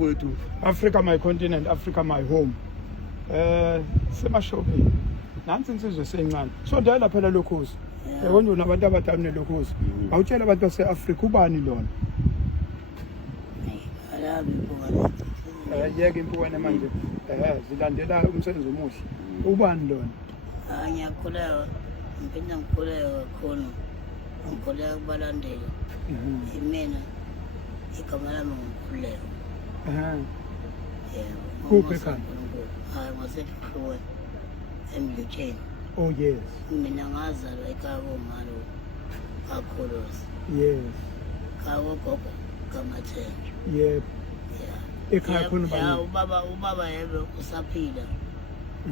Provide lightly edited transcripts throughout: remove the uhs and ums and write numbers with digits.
bafowethu. Africa my continent, Africa my home. Semashopini. Nansi insizwe sencane. So ndala phela lokhozi. Yabona unabantu abadala nelokhozi. Awutshela abantu base-Africa ubani lona? Yeke impukane manje. Zilandela umsebenzi omuhle. Ubani lona? Ngiyakholelwa. Ngiphinda ngikholelwa kakhulu. Ngikholelwa kubalandeli. Mina igama lami ngikholelwa. Kuphi ekhaya? Hayi ngasekhuluwe emlutsheni. Oh yes. Mina ngazalwa ekhaya komalo kakhulusi. Yes. Kagogo kamathenje. Yep. Ekhaya khona bani? Ubaba yebe usaphila.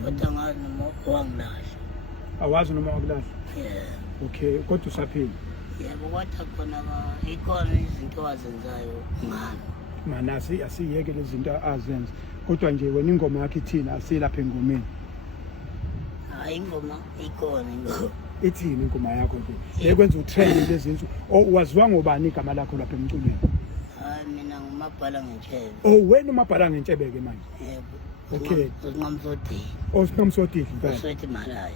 Kodwa ngazi noma wangilahla. Awazi noma wakulahla? Okay, kodwa usaphila. Yebo kodwa khona ikhona izinto azenzayo ngani. Mana asiyeke lezi zinto azenza. Kodwa nje wena ingoma yakhe ithina asilapha engomeni. Hayi ingoma ikhona ingoma. Ithini ingoma yakho nje? Ekwenza utrend lezi zinto. Waziwa ngobani igama lakho lapha emculweni? Hayi mina ngumabhala ngentshebe. Oh wena umabhala ngentshebe ke manje. Yebo. Okay. Usinqamsodini. Usinqamsodini impela. Uswethi malayo.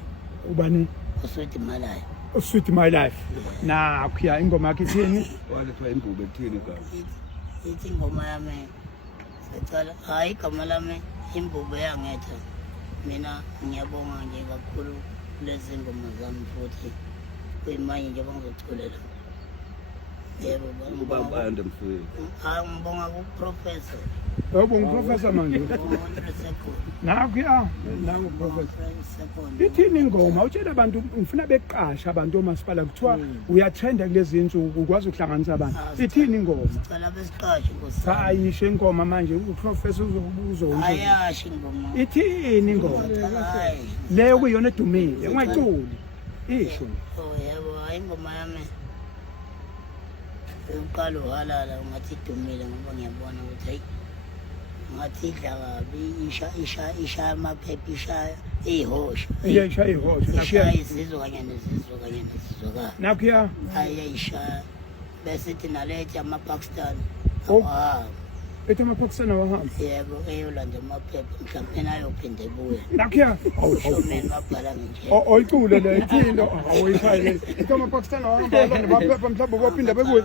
Ubani? Uswethi malayo. Sweet my life. Na kuya ingoma yakhe ithini? Walethwa imbube ethini igama? Ithi ingoma yami. Secala hayi igama lami imbube yangetha. Mina ngiyabonga nje kakhulu lezi ngoma zami futhi kuyimanje nje bangizoculela. Yebo ubaba ande mfowethu. Hayi ngibonga ku-professor. Yebo ngiprofessor manje. Nakuya nangu professor. Ithini ingoma? Utshela abantu ngifuna beqasha abantu omasipala kuthiwa uyatrenda kulezi insuku ukwazi ukuhlanganisa abantu. Ithini ingoma? Sicela besiqashe Nkosi. Ayisho ingoma manje uprofessor uzowusho. Ayasho ingoma. Ithini ingoma? Leyo kuyona edumile ungayiculi. Isho. Oh yebo hayi ingoma yami. Uqala uhalala ungathi idumile ngoba ngiyabona ukuthi hayi ngathi idla kabi isha amaphepha isha ihosha. Isha ihosha. Nakuya izizwe kanye nezizwe ka. Nakuya ayisha bese thina lethi amaPakistan. Ethi amaPakistan awahamba. Yebo eyolanda amaphepha mhlawumbe ayophinde ebuye. Nakuya Shomeni babhala nje. Oyicule le ithini awuyishayile. Ethi amaPakistan awahamba amaphepha mhlawumbe bophinde bebuye.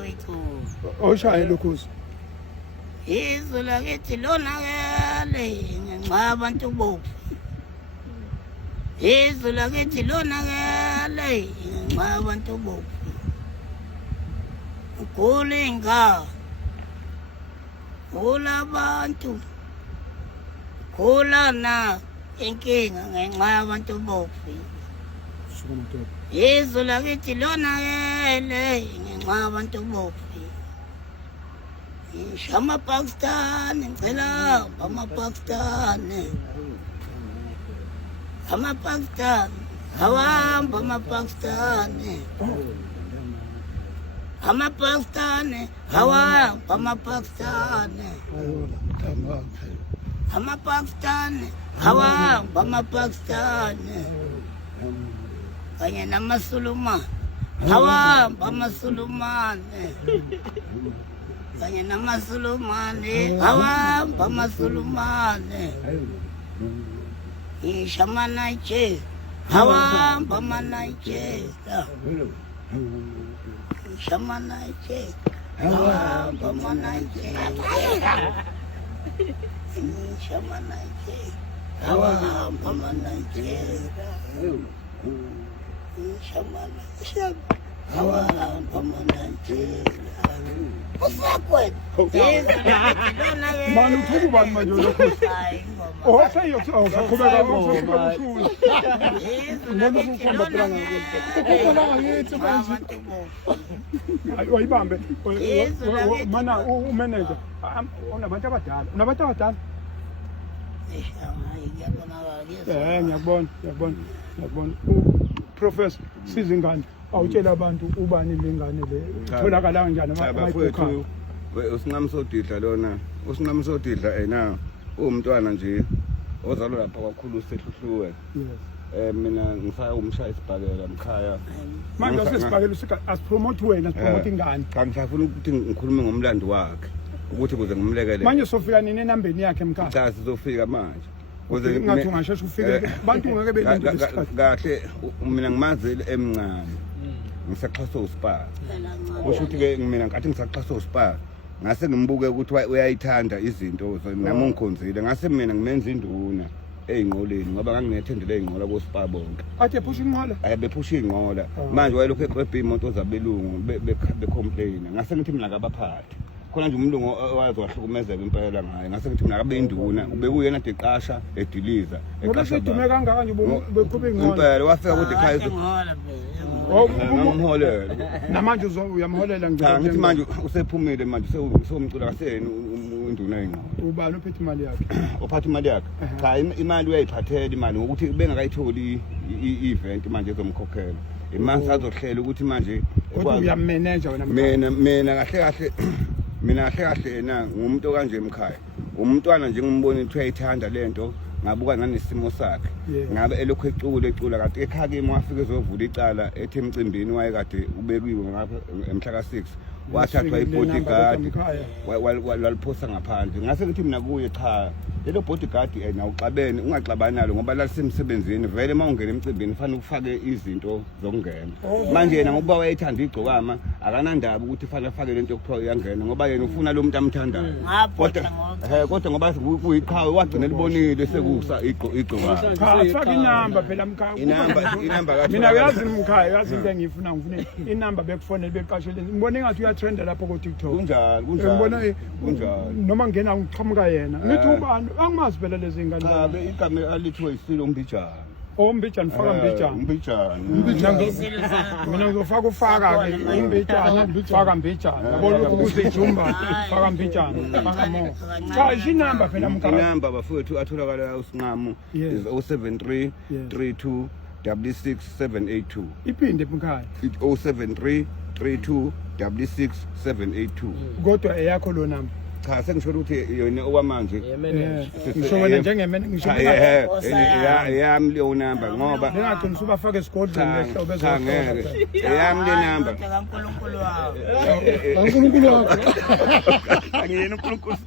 Oyishaye lokhuzi. Izwe lakithi lonakele ngenxa abantu bofu. Izwe lakithi lonakele ngenxa abantu bofu. Kulinga ulabantu kulana inkinga ngenxa yabantu bofu. Izwe lakithi lonakele ngenxa yabantu bofu. amaPakistan ngicela amaPakistan awahamba amaPakistan awahamba amaPakistan awahamba amaPakistan kanye namaSulumane awahamba amaSulumane kanye namaSulumane awahamba amaSulumane ngisho amaNigeria awahamba amaNigeria ngisho amaNigeria awahamba amaNigeria ngisho amaNigeria awahamba amaNigeria ngisho amaNigeria awahamba amaNigeria. Mani uthuku bani manje lokhuzi? Usaqhubeka ushula. Ngibona ukuhamba phela ngakithi. Ukukhona ngakithi manje. Ayibambe. Mana umanager. Unabantu abadala. Unabantu abadala? Ngiyabona. Professor Sizingane. Awutshela abantu ubani lengane le tholakala kanjani bafowethu usinqamsodidla lona usinqamsodidla ena umntwana nje ozalwa lapha kwakhulu sehluhluwe. Mina ngifaka umshaya isibhakela mkhaya manje sesibhakela asipromote wena sipromote ingane cha ngifuna ukuthi ngikhulume ngomlando wakhe ukuthi kuze ngimlekele manje sofika nini enambeni yakhe mkhaya cha sizofika manje ngathi ungasheshe ufike abantu ngeke belinde isikhathi kahle mina ngimazile emncane ngisaxhaswa uSpa kusho ukuthi ke mina ngathi ngisaxhaswa uSpa ngase ngimbuke ukuthi uyayithanda izinto nami ungikhonzile ngase mina ngimenza induna eyinqoleni ngoba nganginethendele eyinqola koSpa bonke athe phusha inqola ayebephusha inqola manje wayelokhu eqwebha imoto zabelungu becomplain ngase ngithi mina kabaphathi khona nje umlungu owazi wahlukumezeka impela ngaye ngase ngithi mina kabe induna ubekuyena deqasha ediliza eqasha dume kangaka nje bekhupha inqola impela wafika kude ekhaya ngomholela namanje uyamholela ngithi manje usephumile manje usomcula kaseni induna eyinqola ubani ophethe imali yakhe ophatha imali yakhe cha imali uyayiphathela imali ngokuthi bengakayitholi i-event manje ezomkhokhela imali sazohlela ukuthi manje kodwa uyamanager wena mina kahle kahle yena ngumuntu kanje emkhaya umntwana nje ngimbona ukuthi uyayithanda lento ngabuka nanesimo sakhe ngabe elokhu ecula kade ekhaya kimi wafika ezovula icala ethi emcimbini wayekade ubekiwe ngapha emhla ka6 wathathwa ibodyguard waliphosa ngaphandle ngase ngithi mina kuye cha lelo bodyguard yena uxabene ungaxabani nalo ngoba lalisemsebenzini vele mawungena emcimbini fanele ufake izinto zokungena manje yena ngoba wayethanda igcokama akanandaba ukuthi fanele afake lento yokuthiwa uyangena ngoba yena ufuna lo muntu amthandayo kodwa ngoba kuyiqhawe wagcina libonile sekusa igcokama faka inamba phela mkhaya inamba kathi mina uyazi mkhaya uyazi into engifuna inamba bekufonela beqashele ngibone ngathi uyatrenda lapho ku TikTok kunjani ngibona noma ngena ngiqhamuka yena ngithi ubani angimazi phela lezi ngane cha igama alithiwe isilo umbijana Mbijana faka mbijana mina ngizofaka ufaka ke mbijana faka mbijana yabona ukuthi ijumba faka mbijana faka mo cha inamba phela mkhaya inamba bafowethu atholakala usinqamu is 073 32 66782 iphinde mkhaya 073 32 66782 kodwa eyakho lo namba cha sengisho ukuthi yona okwamanje ngisho wena njengemene ngisho yami leyo number ngoba ngingaqinisa ubafake esigodlweni lehlo bezofaka ngeke yami le number kaNkulunkulu wawo kaNkulunkulu wakho angiyena uNkulunkulu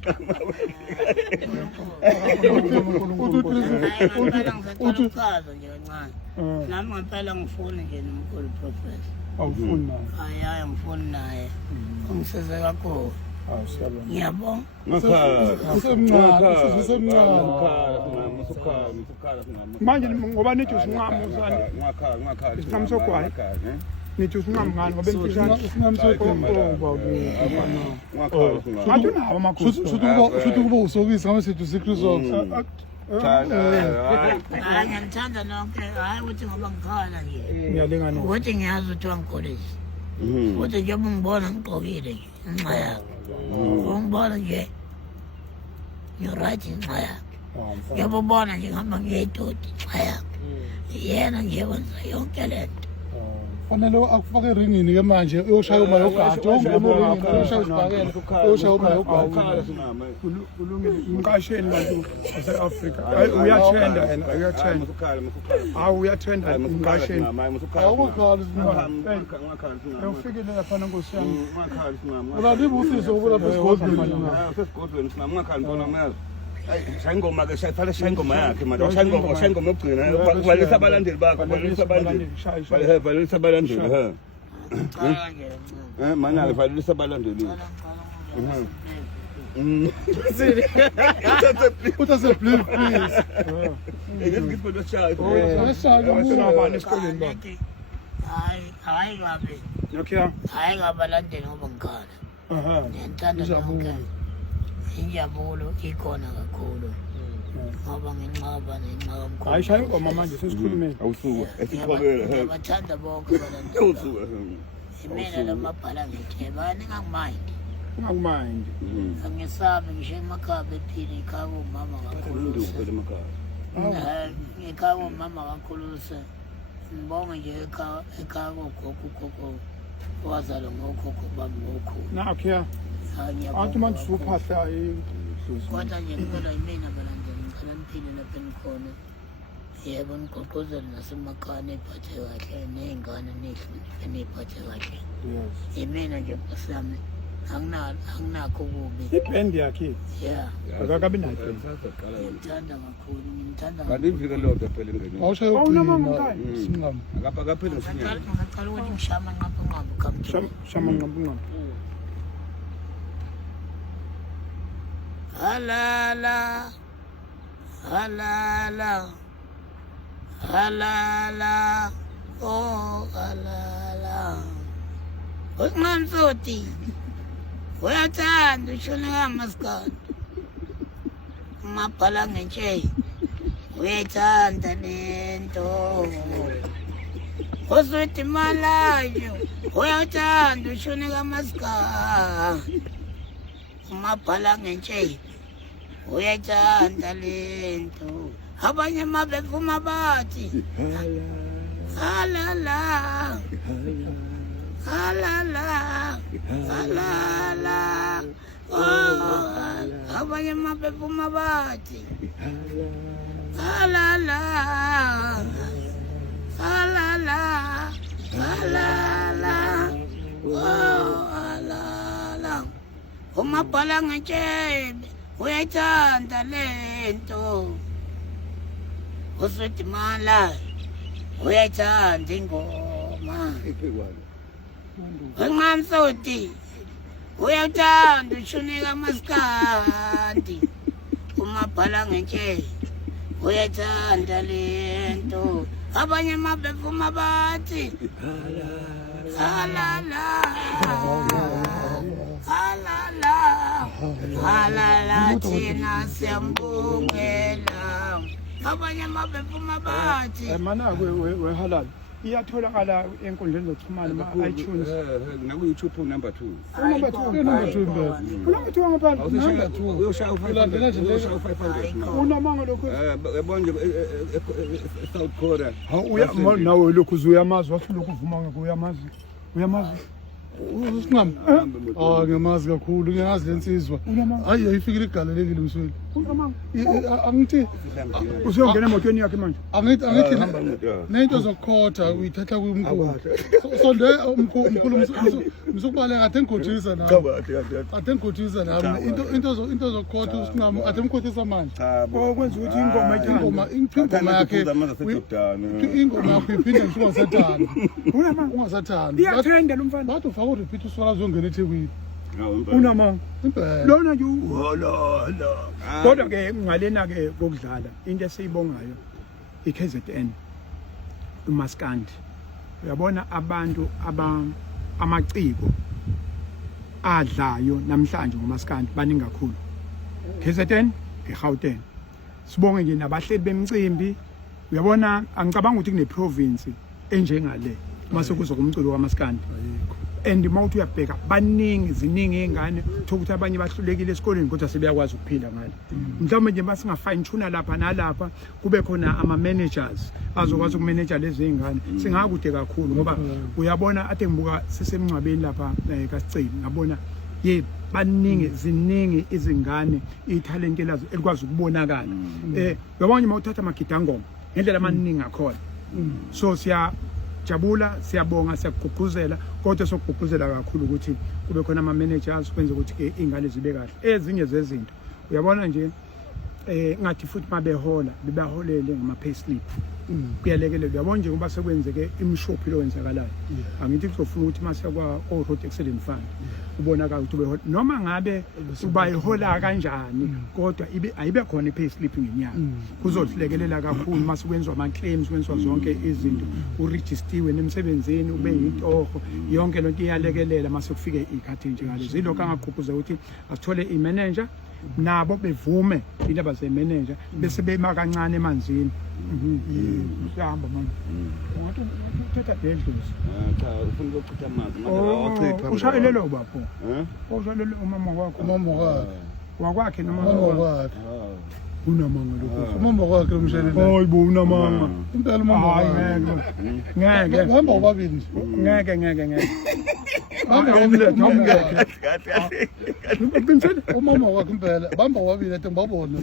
uthi uchaza nje kancane nami ngempela ngifuna nje nomkhulu professor awufuni naye hayi ngifuni naye ungisize kakhulu ngiyabonga manje ngoba nithi usinqamo isinqamo sogwayi nithi usinqamo ngani ngoba emfishane isinqamo sogwayi ngathi unawo amakhosi shuthi kuba usokisi ngame sithi usikrisos hayi ngiyamthanda nonke hayi ukuthi ngoba ngikhala nje ngiyalingana ukuthi ngiyazi ukuthi wangikholisa ukuthi njengoba ungibona ngigqokile nje inxa yakhe ungibona nje ngirayithi inxa yakhe njengoba ubona nje ngihamba ngiyedodi inxa yakhe yena nje wenza yonke le nto fanele akufake eringini ke manje uyoshaya uma yogadi uyoshaya isibhakela uyoshaya uma yogadi kulungile umqasheni bantu base-Afrika uyathenda yena uyathenda hawu uyathenda umqasheni awukukhala ufikile laphana nkosi yami ulalibe usizo ukulapha esigodlweni singamungakhali mbona uyazi shaya ingoma ke shaya ingoma yakhe manje shaya ingoma yokugcina ubalisa abalandeli bakho valisa abalandeli mana ke valisa abalandeli utase please hayi kabi hayi ngabalandeli ngoba ngikhala ngiyantanda nonke injabulo ikhona kakhulu ngoba nginqaba nenqaba hayi shaya ingoma manje sesikhulumeni awusuka esiqhobela bathanda bonke abalandeli mina lamabhala ngitheba ningangimayindi ungakumayindi angisabe ngisho emakhaya bephila ekhaya komama kakhulu ekhaya komama kakhulu ngibonge nje ekhaya kogogo wazalwa ngokhokho bami ngokhulu nakho athi manje usuphahla kodwa nje ngicela yimina abalandeli ngicela niphile lapha enikhona yebo nigqugquzele nasemakhaya niphathe kahle ney'ngane nihloniphe niy'phathe kahle yimina nje Nkosi yami anginakho kubi. ibhendi yakhe Yeah. akakabi nayo Ngimthanda kakhulu, ngimthanda kanti ivike lodwa phela ingene Awushaye Awunamanga Singam. akaphela ngisinye ngaqala ukuthi ngishama nqaphanqapha kamthulu. shama nqampunqa Halala, halala, halala, oh halala. Usinqamsoti, uyathanda ushone ngamaskandi. Umabhala ngentshe, uyayithanda lento. Usuthi malayo, uyathanda ushone ngamaskandi. Umabhala ngentshe, uyayithanda lento. Abanye mabevuma bathi halala halala halala oh abanye mabevuma bathi halala halala halala oh halala umabhala ngentshe uyayithanda lento. Usuthi mala uyayithanda ingoma. Unqamsoti uyayithanda ushone kamaskandi. Umabhala ngentshe uyayithanda lento. Abanye mabevuma bathi halala halala halala thina siyambongela. Abanye mabevuma bathi mana we halal iyatholakala enkundleni zokuxhumana ma-iTunes naku-YouTube number 2 number 2 number 2 ngaphandle awushaya 2 uyoshaya u500 unamanga lokhu yabona nje South Korea nawe lokhu uzuyamazi wathi lokhu uvuma ngeke uyamazi Singam. Ngiyamazi kakhulu, ngiyazi lensizwa. Hayi ayifikile igalelekile msweli. Angithi usiyongena emotweni yakhe manje. Angithi nento zokukhotha uyithatha kumkhulu. Sonde umkhulu msukubaleka athe ngikhothisa nawe. Athe ngikhothisa nawe. Into zokukhotha uSingam athe ngikhothisa manje. Okwenza ukuthi ingoma yakhe ingoma yakhe iphinde ngisungasathanda. Ungasathanda. Iyatrenda lo mfana. Bathi ufaka urepeat uswala uzongena eThekwini. Unamanga. Impela. Lona nje uholala. Kodwa ke ngalena ke kokudlala into esiyibongayo iKZN uMaskandi. Uyabona abantu amaciko adlayo namhlanje ngoMaskandi baningi kakhulu. KZN eGauteng. Sibonge nje nabahleli bemicimbi. Uyabona angicabanga ukuthi kune province enjengale mase kuzo kumculo kaMaskandi. And mawuthi uyabheka baningi ziningi ingane uthola ukuthi abanye bahlulekile esikoleni kodwa sebeyakwazi ukuphila ngale. Mhlawumbe nje masinga fine tune lapha nalapha kube khona ama managers azokwazi ukumanager lezi zingane singakude kakhulu ngoba uyabona ade ngibuka sisemncwabeni lapha kaSiceli ngabona baningi ziningi izingane italent lazo elikwazi ukubonakala. Uyabona mawuthatha amagidangoma ngendlela amaningi akhona. So jabula siyabonga siyagqugquzela kodwa sokugqugquzela kakhulu ukuthi kube khona ama managers kwenza ukuthi ingane zibe kahle. Ezinye zezinto uyabona nje ngathi futhi mabehola bebaholele ngama payslip kuyalekelela. Uyabona nje ngoba sekwenzeke imshophi lo wenzakalayo angithi kuzofuna ukuthi mase kwa road accident fund ubonakala ukuthi behola noma ngabe ubayihola kanjani kodwa ayibe khona ipayslip ngenyanga kuzohlekelela kakhulu mase kwenzwa ama claims kwenzwa zonke izinto uregistiwe nemsebenzini ube yintoho yonke lonto iyalekelela mase kufike ikhathi nje ngale zilokho angaqhuquza ukuthi asithole imanager nabo bevume indaba zemanager bese bema kancane emanzini. Usihamba manje ungathi uthatha bedlozi cha ufuna ukuchitha amanzi awachitha ushayelelo bapho ushayelelo umama wakho wakwakhe noma wakhe unamanga lokho umama wakhe lomshayelelo hayibo unamanga impela umama wakhe ngeke uhamba ubabili ngeke umama wakhe impela bamba ubabili ade ngibabona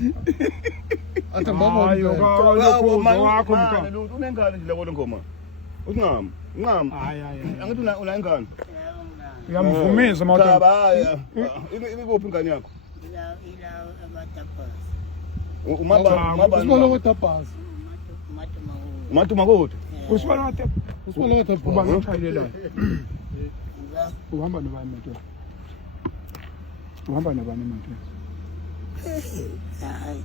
ayo wakho mka unengane nje labo ngoma uSingam hayi angithi una ingane uyamvumisa mawuthi ikuphi ingane yakho ila abatapasi usibona kodabhasi umatuma kude usibona ngathi usibona kodabhasi uba ngishayelelayo uhamba nobani moto uhamba nobani moto hayi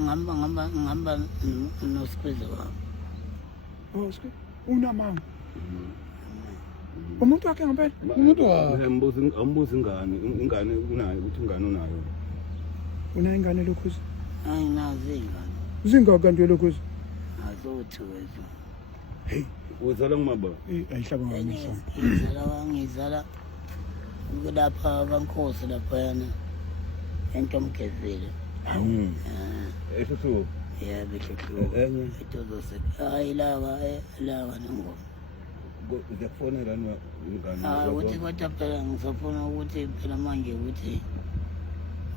ngihamba nosikwizi wami unamanga umuntu wakhe ngempela umuntu wakhe ambuza ingane unayo ukuthi ingane unayo unayo ingane lokhuzi ayinazo iy'ngane zingaki kanti lokhuzi azothi wethu hey uzala ngumaba ayihlaba ngamisa ngizala lapha kaNkosi laphayana entomgezile esisuku yebo enye itozose hayi lawa nangoma uyakufonela ingane ukuthi kodwa phela ngisafuna ukuthi phela manje ukuthi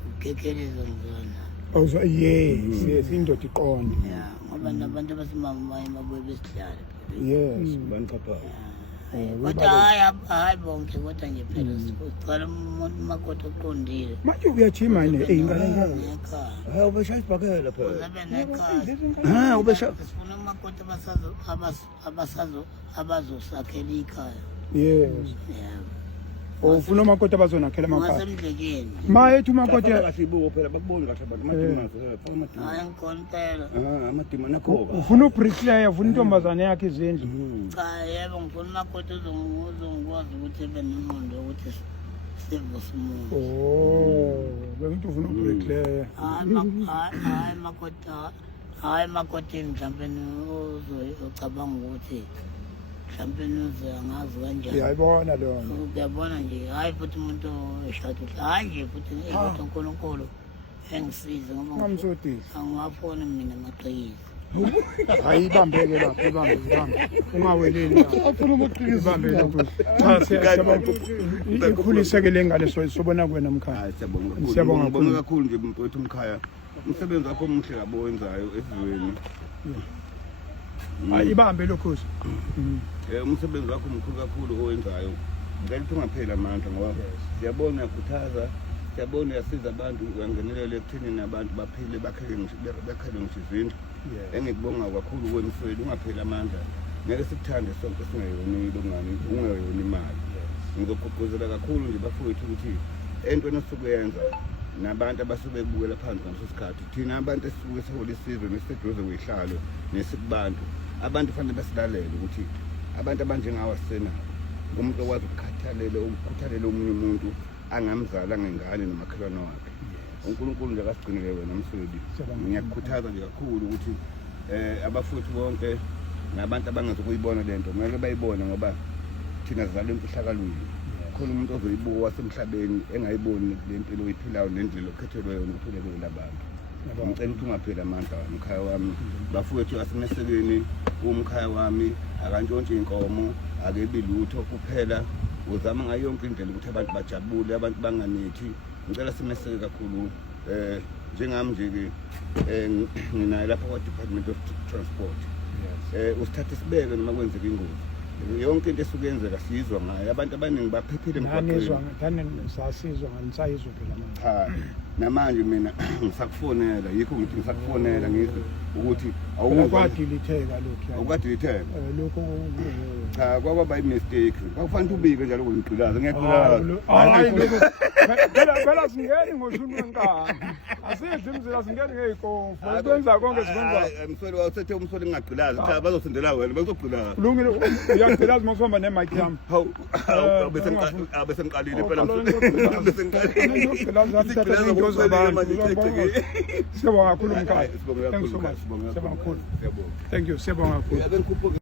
ukekeleza ngizona awuzwa yes indoda iqonde ya ngoba nabantu basemamaye babuye besidlala yes baniqapha kodwa hayi bonke kodwa nje phela siqala umuntu makoti oqondile manje uyajima yini ingane ngaka nekhaya ubeshaya isibhakela phela uzabe nekhaya ubeshaya sifuna umakoti abazosakhela ikhaya yes yebo ufuna umakoti abazonakhela amakhaya ngasemdlekeni mayethi umakoti kasibuko phela bakubona kahle abantu madimazo hayi ngikhona impela amadima nakho ufuna ubricklayer ufuna intombazane yakhe izindlu cha yebo ngifuna umakoti uzongikwazi ukuthi ebe nomondo ukuthi sivuse umuntu bengithi ufuna ubricklayer hayi makoti mhlawumbe uzocabanga ukuthi mhlawumbe angazi kanjani uyayibona leyo uyabona nje hayi futhi umuntu eshada hayi nje futhi kodwa uNkulunkulu engisize ngoba ngamsodisa angafuni mina maqhizi hayi ibambeke lapha ibambe ungaweleli lapha afuna amaqhizi ibambe lokho cha siyabonga ikhuliseke lengane sobona kuwena mkhaya siyabonga kakhulu nje mfowethu umkhaya umsebenzi wakho omuhle kabi owenzayo esizweni hayi ibambe lokho umsebenzi wakho mkhulu kakhulu owenzayo ngicela ukuthi ungapheli amandla ngoba siyabona uyakhuthaza siyabona uyasiza abantu uyangenelela ekuthenini abantu baphile bakhele ngisho izindlu engikubonga kakhulu kwemfowethu ungapheli amandla ngeke sikuthande sonke ungeyona imali ngizogqugquzela kakhulu nje bafowethu ukuthi entweni osukuyenza nabantu abasuke bekubukela phansi ngaleso sikhathi thina abantu esisuke sihola isizwe nesiseduze kweyihlalo nesikubantu abantu kufanele basilalele ukuthi abantu abanjengawa sena umuntu okwazi ukukhuthalela omunye umuntu angamzala ngengane nomakhelwane wakhe uNkulunkulu nje akasigcinele wena mswedi ngiyakukhuthaza nje kakhulu ukuthi abafowethu bonke nabantu abangazukuyibona lento kumele bayibone ngoba thina sizalwe emfihlakalweni khona umuntu ozoyibuka wasemhlabeni engayiboni le mpilo oyiphilayo nendlela okhethelwe yona ukuthi ulekele abantu ngicela ukuthi ungapheli amandla umkhaya wami bafowethu asemesekeni umkhaya wami akantshontshe inkomo akebi lutho kuphela uzama ngayo yonke indlela ukuthi abantu bajabule abantu banganithi ngicela simeseke kakhulu njengami nje-ke nginayo lapha kwa-Department of Transport usithathe sibeke noma kwenzeka ingozi yonke into esuke yenzeka siyizwa ngayo abantu abaningi baphephile emgwaqweni sasizwa nganisayizwa phela manje namanje mina ngisakufonela yikho ngithi ngisakufonela ngithi ukuthi awukwadilitheka lokho awukwadilitheka lokho cha kwaba i-mistake kwakufanele ubike njalo ngigqilaza ngiyagqilaza hayi lokho phela singeni ngoshuni wenkani asidli imizila singeni ngey'kofu kwenza konke sikwenza msweli wawusethe umsweli ngingagqilaza cha bazosendela wena bezogqilaza kulungile uyagqilaza uma usihamba nemike yami hawu abesengiqalile phela siyabonga kakhulu mkhaya thank you so much siyabonga kakhulu thank you siyabonga kakhulu